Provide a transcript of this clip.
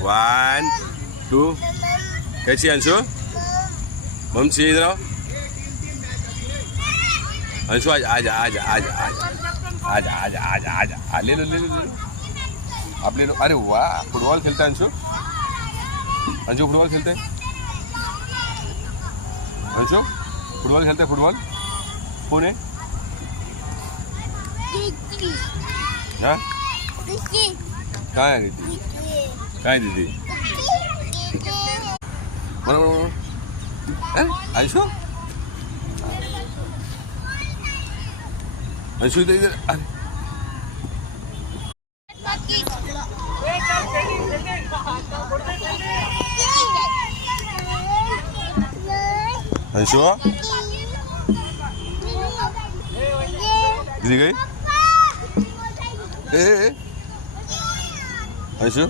1 2 कैसी अंशु मम्मी इधर आओ अंशु आजा आजा आजा आजा आजा आजा आजा आजा आजा ले लो ले लो आप ले लो अरे वाह फुटबॉल खेलता है अंशु अंशु फुटबॉल खेलते हैं अंशु फुटबॉल खेलते हैं फुटबॉल कौन है हाँ कहाँ है दीदी कहाँ है दीदी अंशु अंशु इधर इधर अरे अंशु दीदी गई ए अंशु